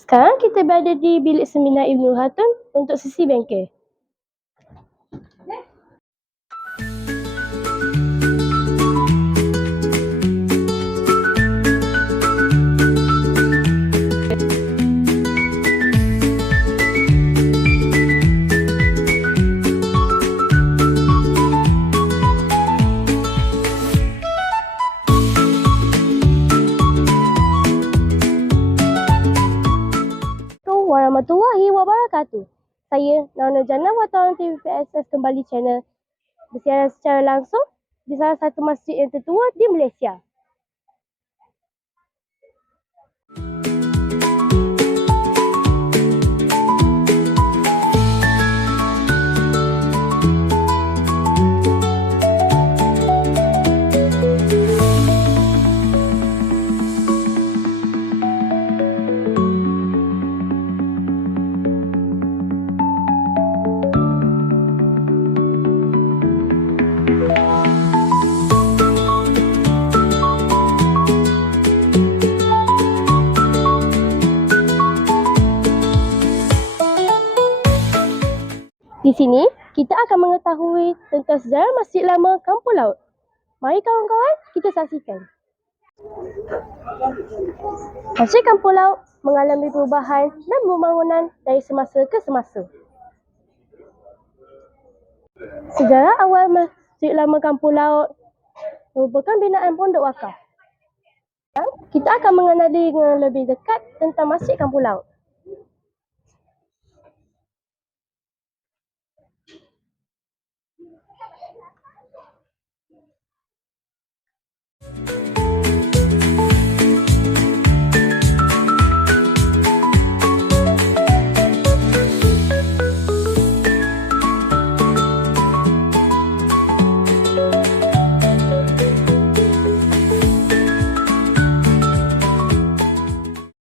Sekarang kita berada di bilik seminar Ibnu Khatun untuk sesi bengkel. Warahmatullahi wabarakatuh. Saya Nona Jannah, wartawan TVPSS kembali channel bersiaran secara langsung di salah satu masjid yang tertua di Malaysia. Di sini, kita akan mengetahui tentang sejarah Masjid Lama Kampung Laut. Mari kawan-kawan, kita saksikan. Masjid Kampung Laut mengalami perubahan dan pembangunan dari semasa ke semasa. Sejarah awal Masjid Lama Kampung Laut merupakan binaan pondok wakaf. Kita akan mengenali dengan lebih dekat tentang Masjid Kampung Laut.